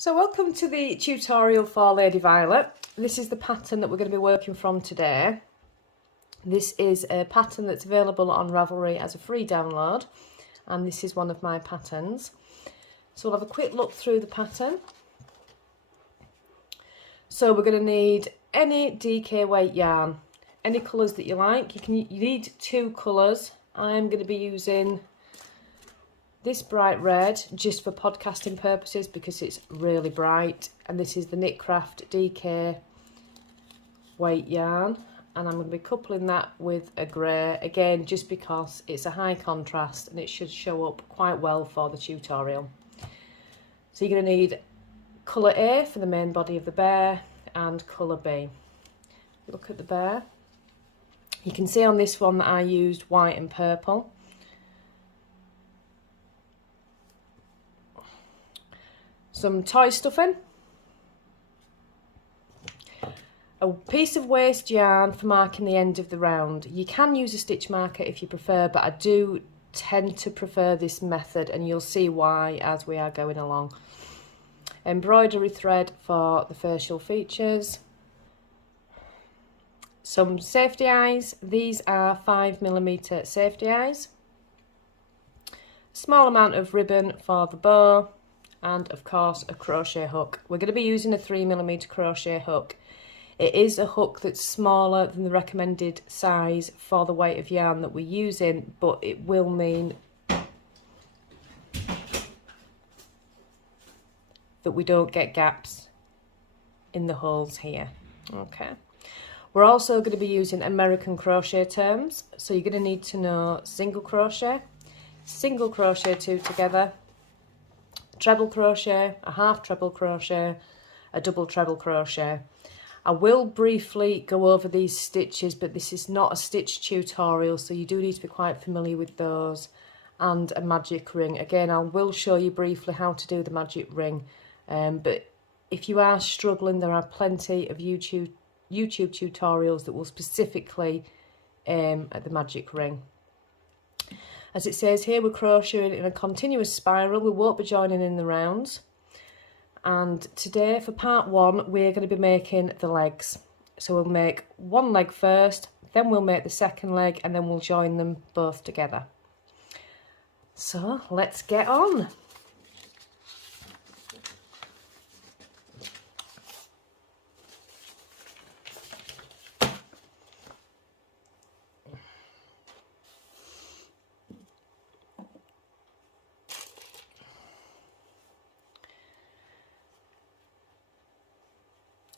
So welcome to the tutorial for Lady Violet. This is the pattern that we're going to be working from today. This is a pattern that's available on Ravelry as a free download, and this is one of my patterns. So we'll have a quick look through the pattern. So we're going to need any DK weight yarn, any colours that you like. You need two colours. I'm going to be using this bright red just for podcasting purposes because it's really bright, and this is the Knitcraft DK weight yarn, and I'm going to be coupling that with a grey again just because it's a high contrast and it should show up quite well for the tutorial. So you're going to need colour A for the main body of the bear and colour B. Look at the bear. You can see on this one that I used white and purple. Some toy stuffing, a piece of waste yarn for marking the end of the round. You can use a stitch marker if you prefer, but I do tend to prefer this method, and you'll see why as we are going along. Embroidery thread for the facial features. Some safety eyes. These are 5mm safety eyes. A small amount of ribbon for the bow. And of course a crochet hook. We're going to be using a 3mm crochet hook. It is a hook that's smaller than the recommended size for the weight of yarn that we're using, but it will mean that we don't get gaps in the holes here. Okay. We're also going to be using American crochet terms, so you're going to need to know single crochet two together, treble crochet, a half treble crochet, a double treble crochet. I will briefly go over these stitches, but this is not a stitch tutorial, so you do need to be quite familiar with those, and a magic ring. Again, I will show you briefly how to do the magic ring, but if you are struggling, there are plenty of YouTube tutorials that will specifically aim at the magic ring. As it says here, we're crocheting in a continuous spiral. We won't be joining in the rounds. And today, for part one, we're going to be making the legs. So we'll make one leg first, then we'll make the second leg, and then we'll join them both together. So let's get on.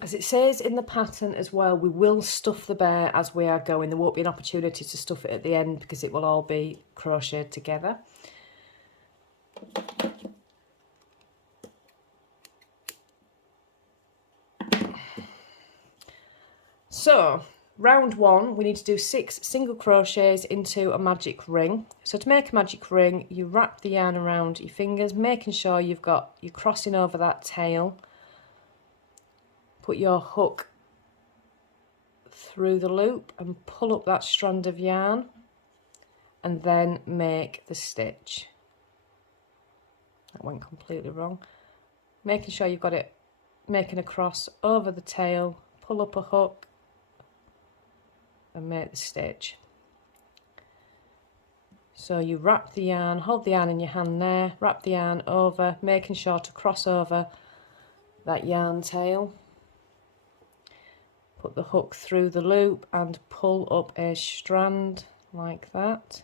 As it says in the pattern as well, we will stuff the bear as we are going. There won't be an opportunity to stuff it at the end because it will all be crocheted together. So, round one, we need to do 6 single crochets into a magic ring. So to make a magic ring, you wrap the yarn around your fingers, making sure you're crossing over that tail. Put your hook through the loop and pull up that strand of yarn, and then make the stitch. That went completely wrong. Making sure you've got it, making a cross over the tail, pull up a hook and make the stitch. So you wrap the yarn, hold the yarn in your hand there, wrap the yarn over, making sure to cross over that yarn tail. Put the hook through the loop and pull up a strand like that,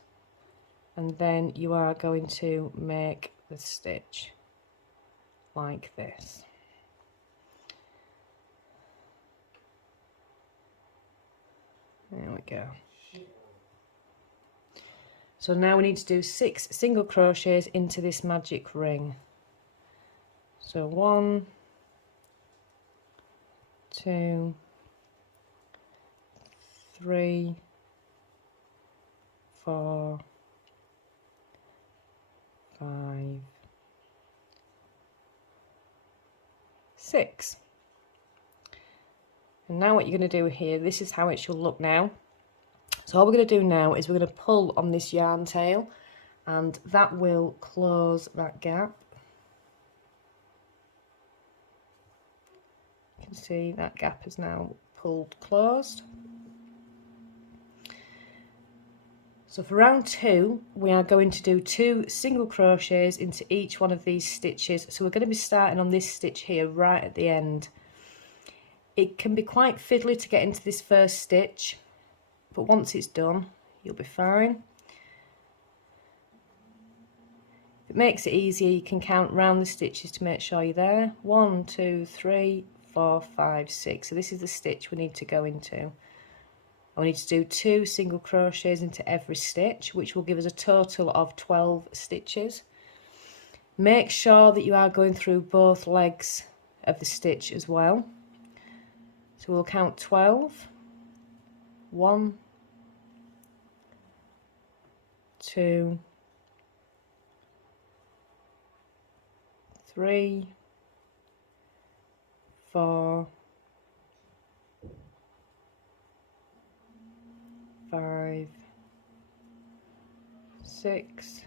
and then you are going to make the stitch like this. There we go. So now we need to do 6 single crochets into this magic ring. So 1, 2, 3, 4, 5, 6. And now what you're going to do here, this is how it should look now. So all we're going to do now is we're going to pull on this yarn tail, and that will close that gap. can see that gap is now pulled closed. So for round 2, we are going to do 2 single crochets into each one of these stitches. So we're going to be starting on this stitch here right at the end. It can be quite fiddly to get into this first stitch, but once it's done, you'll be fine. If it makes it easier, you can count round the stitches to make sure you're there. 1, 2, 3, 4, 5, 6. So this is the stitch we need to go into. And we need to do 2 single crochets into every stitch, which will give us a total of 12 stitches. Make sure that you are going through both legs of the stitch as well. So we'll count 12. 1, 2, 3, 4, 5, 6,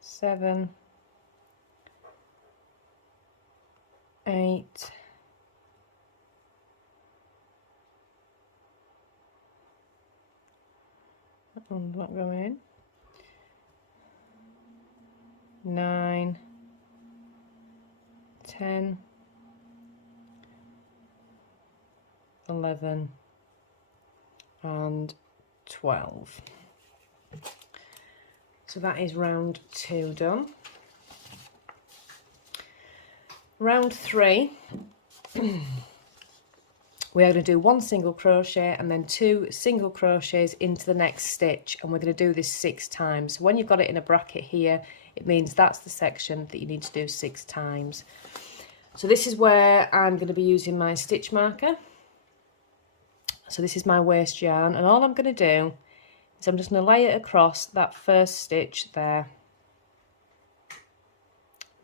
7, 8, that one's not going in. 9, 10, 11, and 12. So that is round 2 done. Round 3, we are going to do 1 single crochet and then 2 single crochets into the next stitch, and we're going to do this 6 times. So when you've got it in a bracket here, it means that's the section that you need to do 6 times. So this is where I'm going to be using my stitch marker. So this is my waste yarn, and all I'm going to do is I'm just going to lay it across that first stitch there.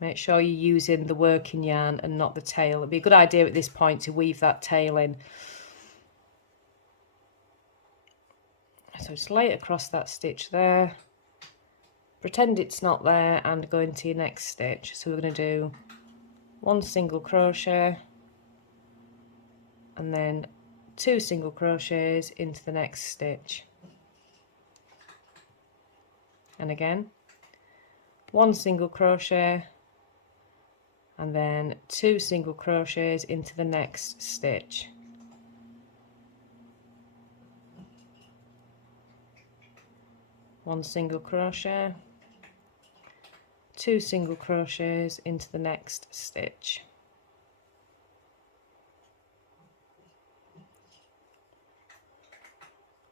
Make sure you're using the working yarn and not the tail. It'd be a good idea at this point to weave that tail in. So just lay it across that stitch there. Pretend it's not there and go into your next stitch. So we're going to do 1 single crochet and then 2 single crochets into the next stitch. And again, 1 single crochet and then 2 single crochets into the next stitch. One single crochet, 2 single crochets into the next stitch.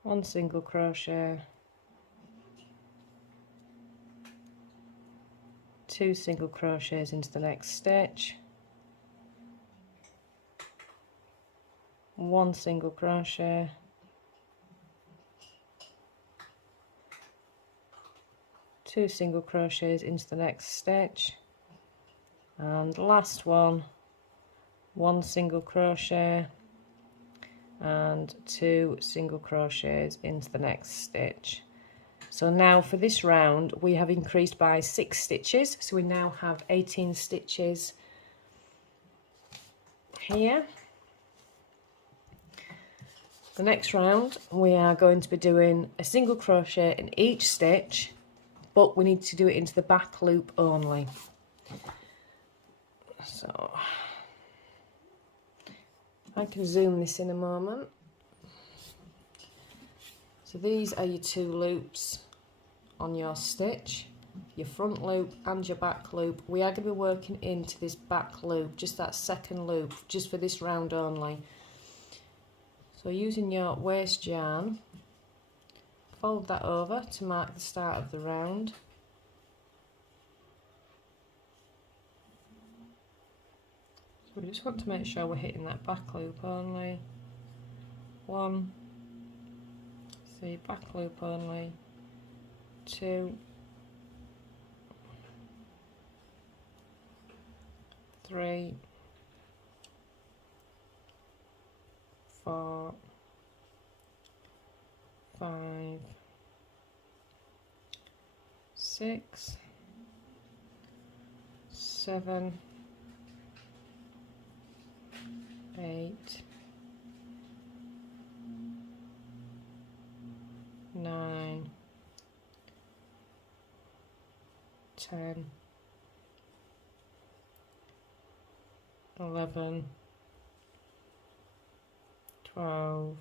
One single crochet, 2 single crochets into the next stitch, 1 single crochet, 2 single crochets into the next stitch, and last one, 1 single crochet and 2 single crochets into the next stitch. So now for this round we have increased by 6 stitches, so we now have 18 stitches here. The next round we are going to be doing a single crochet in each stitch, but we need to do it into the back loop only. So I can zoom this in a moment. So these are your 2 loops on your stitch, your front loop and your back loop. We are going to be working into this back loop, just that second loop, just for this round only. So using your waste yarn, fold that over to mark the start of the round. So we just want to make sure we're hitting that back loop only. 1, see, back loop only, 2, 3, 4, 5, 6, 7, 10, 11, 12,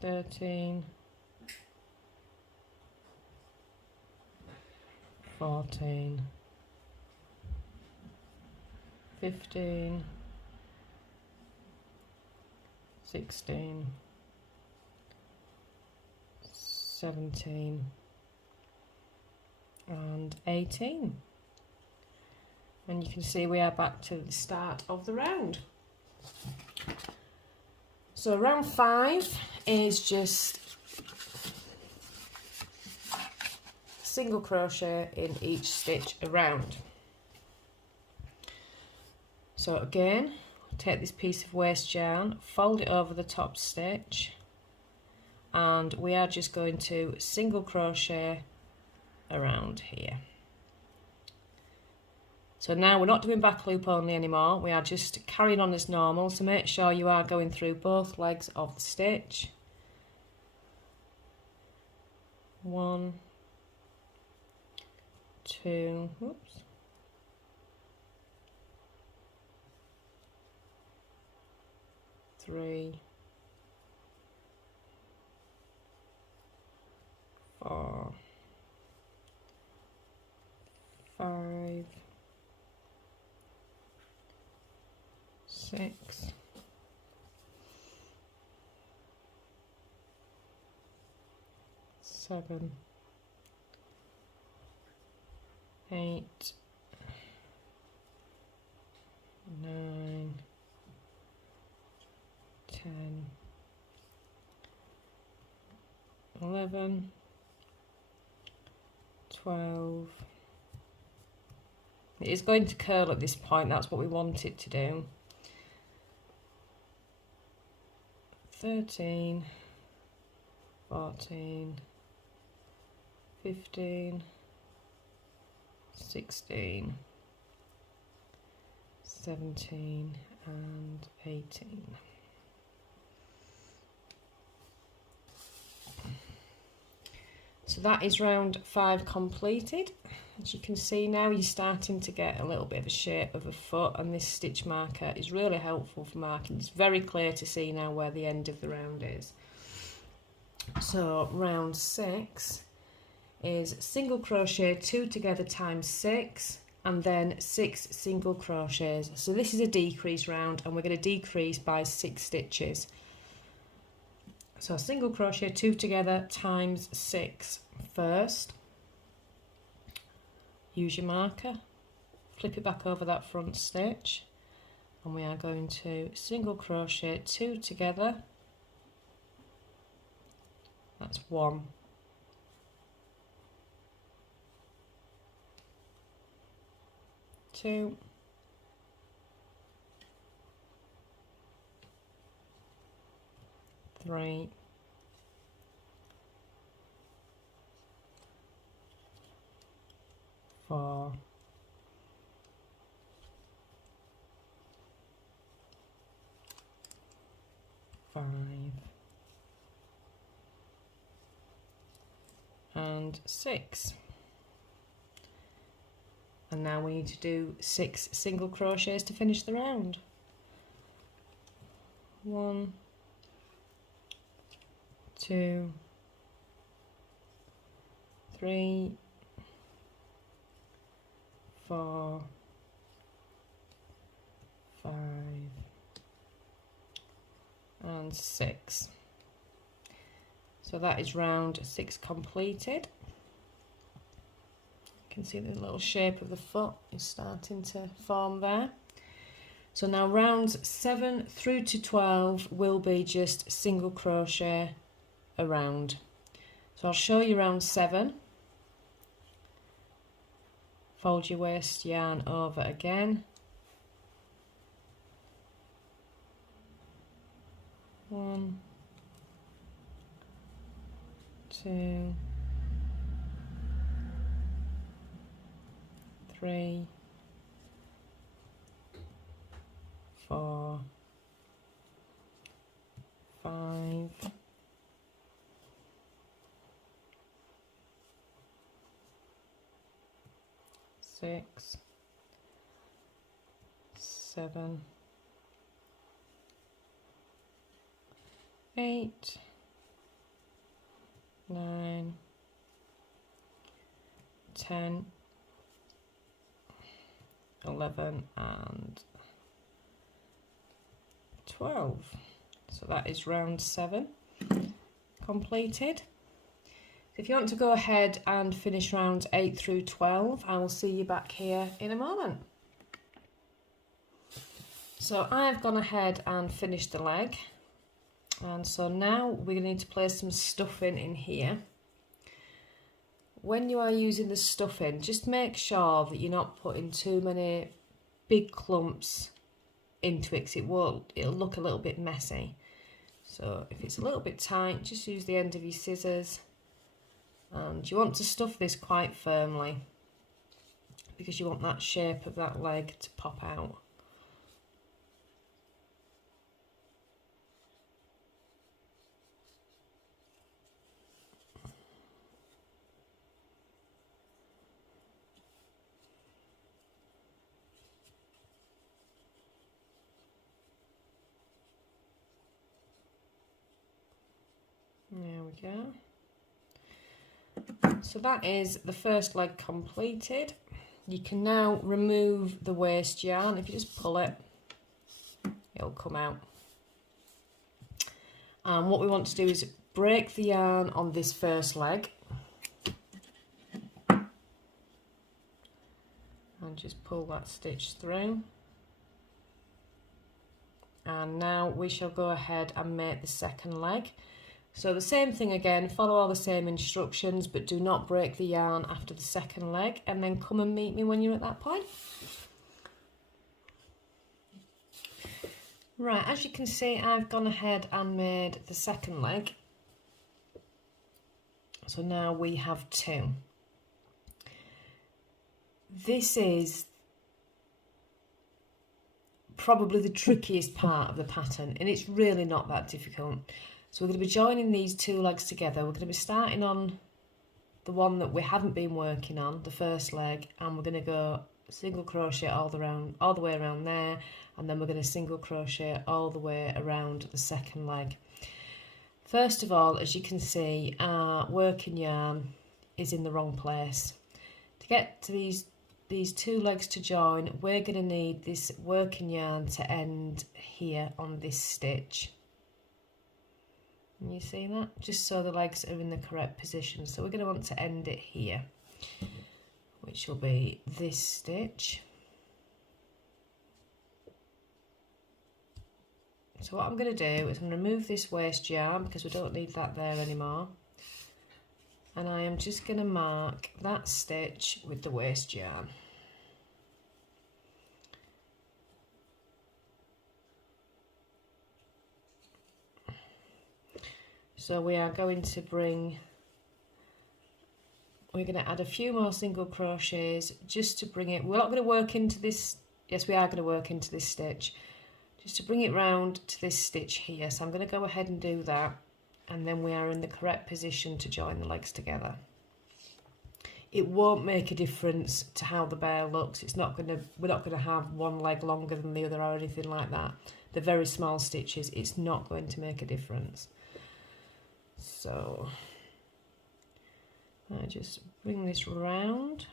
13, 14, 15, 16, 17 and 18. And you can see we are back to the start of the round. So round 5 is just single crochet in each stitch around. So again, take this piece of waste yarn, fold it over the top stitch, and we are just going to single crochet around here. So now we're not doing back loop only anymore, we are just carrying on as normal, so make sure you are going through both legs of the stitch. 1, 2, whoops, 3, 4, 5, 6, 7, 8, 9, 10, 11, 12. It is going to curl at this point, that's what we want it to do. 13, 14, 15, 16, 17 and 18. So that is round 5 completed. As you can see now, you're starting to get a little bit of a shape of a foot, and this stitch marker is really helpful for marking. It's very clear to see now where the end of the round is. So round 6 is single crochet 2 together times 6 and then 6 single crochets. So this is a decrease round, and we're going to decrease by 6 stitches. So single crochet 2 together times 6 first. Use your marker, flip it back over that front stitch, and we are going to single crochet 2 together. That's 1. 2, 3, 4, 5 and 6. And now we need to do 6 single crochets to finish the round. 1, 2, 3, 4, 5 and 6. So that is round 6 completed. You can see the little shape of the foot is starting to form there. So now rounds 7 through to 12 will be just single crochet around. So I'll show you round 7. Fold your waste yarn over again. 1, 2, 3, 4, 5, 6, 6, 7, 8, 9, 10, 11 and 12. So that is round 7 completed. If you want to go ahead and finish rounds 8 through 12, I will see you back here in a moment. So I have gone ahead and finished the leg, and so now we're going to need to place some stuffing in here. When you are using the stuffing, just make sure that you're not putting too many big clumps into it, because it'll look a little bit messy. So if it's a little bit tight, just use the end of your scissors. And you want to stuff this quite firmly because you want that shape of that leg to pop out. There we go. So that is the first leg completed. You can now remove the waste yarn. If you just pull it, it'll come out. And what we want to do is break the yarn on this first leg. And just pull that stitch through. And now we shall go ahead and make the second leg. So the same thing again, follow all the same instructions, but do not break the yarn after the second leg, and then come and meet me when you're at that point. Right, as you can see, I've gone ahead and made the second leg. So now we have 2. This is probably the trickiest part of the pattern, and it's really not that difficult. So we're going to be joining these 2 legs together. We're going to be starting on the one that we haven't been working on, the first leg, and we're going to go single crochet all the way around there, and then we're going to single crochet all the way around the second leg. First of all, as you can see, our working yarn is in the wrong place. To get to these 2 legs to join, we're going to need this working yarn to end here on this stitch. Can you see that? Just so the legs are in the correct position. So we're going to want to end it here, which will be this stitch. So what I'm going to do is I'm going to remove this waste yarn because we don't need that there anymore. And I am just going to mark that stitch with the waste yarn. So we are going to we're going to add a few more single crochets just to bring it, we're not going to work into this, yes we are going to work into this stitch, just to bring it round to this stitch here. So I'm going to go ahead and do that, and then we are in the correct position to join the legs together. It won't make a difference to how the bear looks. We're not going to have one leg longer than the other or anything like that. The very small stitches, it's not going to make a difference. So I just bring this round.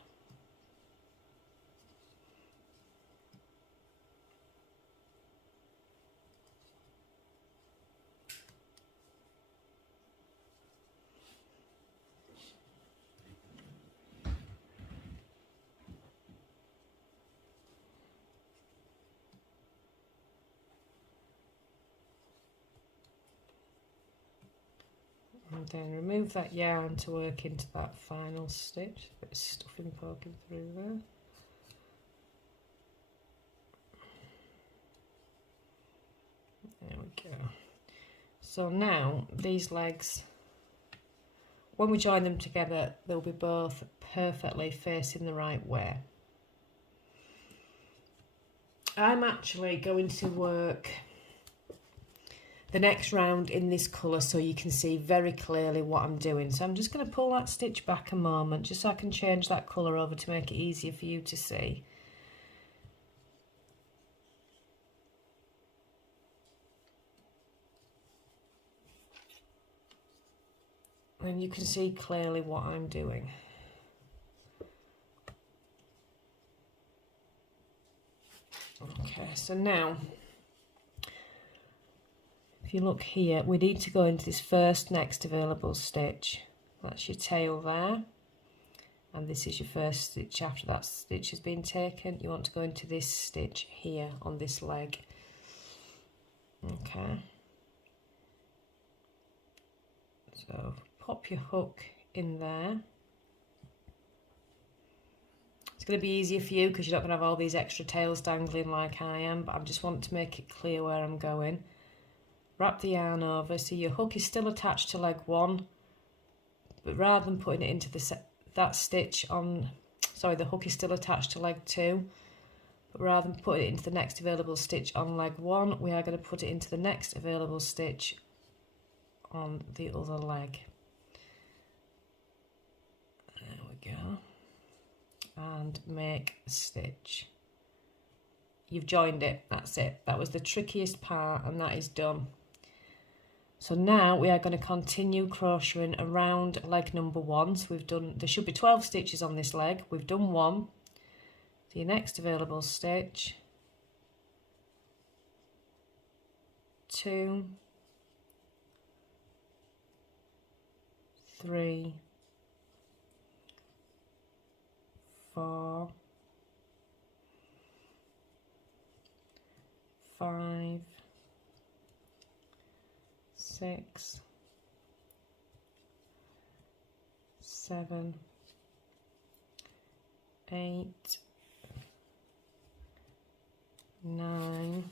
And then remove that yarn to work into that final stitch. A bit of stuffing poking through there. There we go. So now these legs, when we join them together, they'll be both perfectly facing the right way. I'm actually going to work the next round in this colour so you can see very clearly what I'm doing. So I'm just going to pull that stitch back a moment just so I can change that colour over to make it easier for you to see. And you can see clearly what I'm doing. Okay, so now if you look here, we need to go into this first next available stitch. That's your tail there, and this is your first stitch after that stitch has been taken. You want to go into this stitch here on this leg. Okay, so pop your hook in there. It's going to be easier for you because you're not going to have all these extra tails dangling like I am, but I just want to make it clear where I'm going. Wrap the yarn over, so your hook is still attached to leg 1, but rather than putting it into that stitch on, sorry, the hook is still attached to leg 2, but rather than putting it into the next available stitch on leg 1, we are going to put it into the next available stitch on the other leg. There we go. And make a stitch. You've joined it, that's it. That was the trickiest part, and that is done. So now we are going to continue crocheting around leg number 1. So we've done, there should be 12 stitches on this leg. We've done 1. So your next available stitch, 2, 3, 4, 5, 6, 7, 8, 9,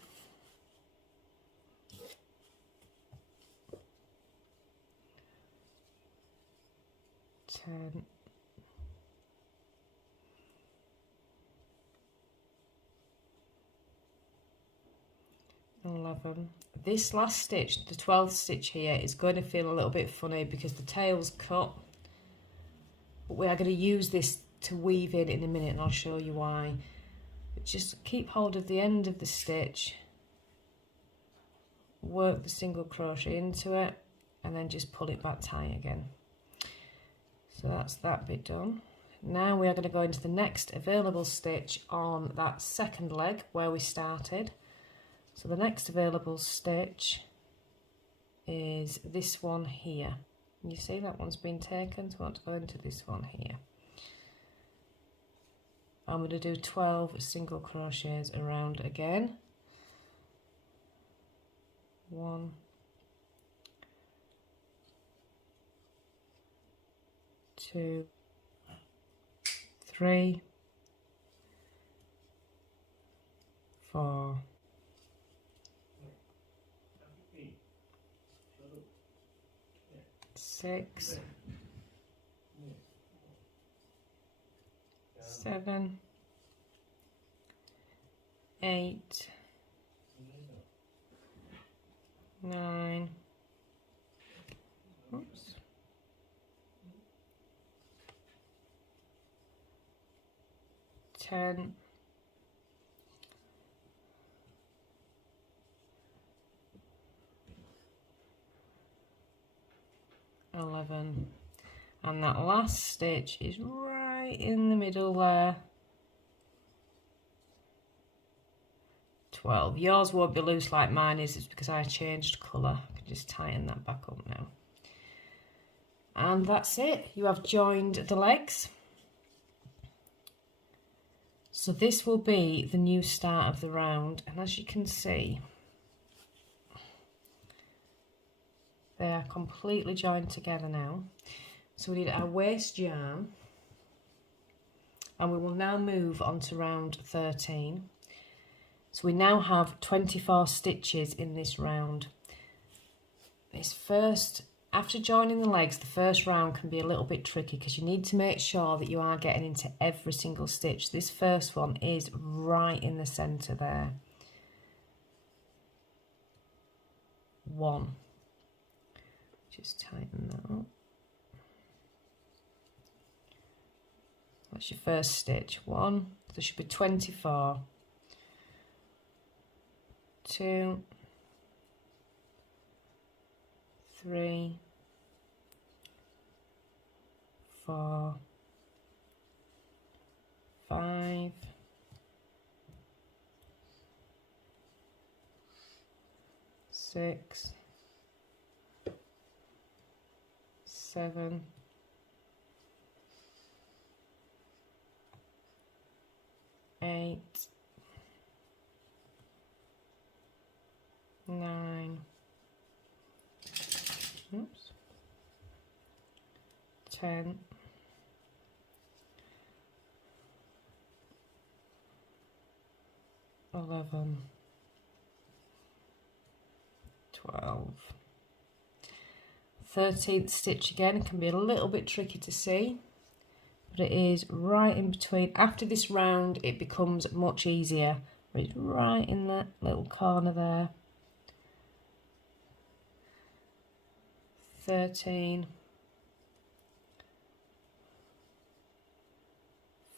10, 11. This last stitch, the 12th stitch here, is going to feel a little bit funny because the tail's cut, but we are going to use this to weave in a minute, and I'll show you why. But just keep hold of the end of the stitch, work the single crochet into it, and then just pull it back tight again. So that's that bit done. Now we are going to go into the next available stitch on that second leg where we started. So the next available stitch is this one here. You see that one's been taken, so I want to go into this one here. I'm going to do 12 single crochets around again. 1, 2, 3, 4, 6, 7, 8, 9, oops, 10, 11, and that last stitch is right in the middle there. 12. Yours won't be loose like mine is, it's because I changed colour. I can just tighten that back up now. And that's it. You have joined the legs. So this will be the new start of the round, and as you can see, they are completely joined together now. So we need our waste yarn, and we will now move on to round 13. So we now have 24 stitches in this round. This first, after joining the legs, the first round can be a little bit tricky because you need to make sure that you are getting into every single stitch. This first one is right in the centre there. 1. Just tighten that up. That's your first stitch. 1, there should be 24. 2, 3, 4, 5, 6, 7, 8, 9, oops, 10, 11, 12. 13th stitch again can be a little bit tricky to see, but it is right in between. After this round it becomes much easier, but it's right in that little corner there. 13,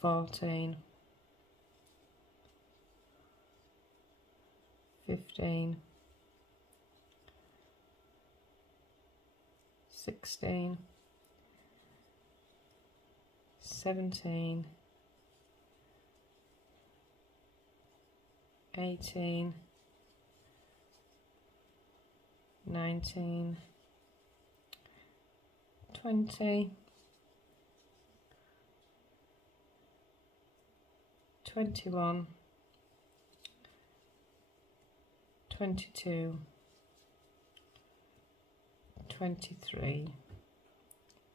14, 15, 16, 17, 18, 19, 20, 21, 22, 23,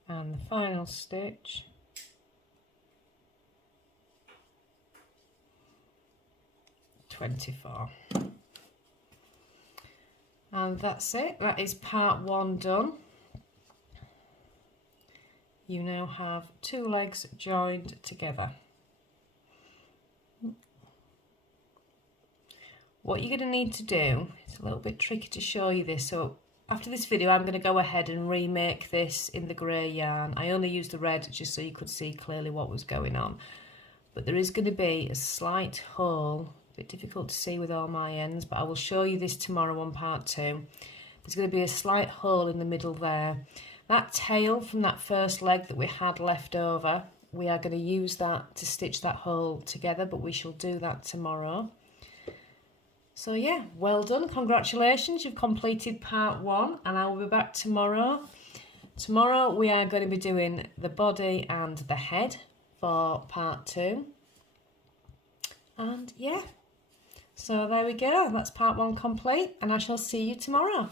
and the final stitch, 24. And that's it. That is part 1 done. You now have 2 legs joined together. What you're going to need to do, it's a little bit tricky to show you this, so after this video I'm going to go ahead and remake this in the grey yarn. I only used the red just so you could see clearly what was going on. But there is going to be a slight hole, a bit difficult to see with all my ends, but I will show you this tomorrow on part 2. There's going to be a slight hole in the middle there. That tail from that first leg that we had left over, we are going to use that to stitch that hole together, but we shall do that tomorrow. So yeah, well done, congratulations, you've completed part 1 and I will be back tomorrow. Tomorrow we are going to be doing the body and the head for part 2. And yeah, so there we go, that's part 1 complete and I shall see you tomorrow.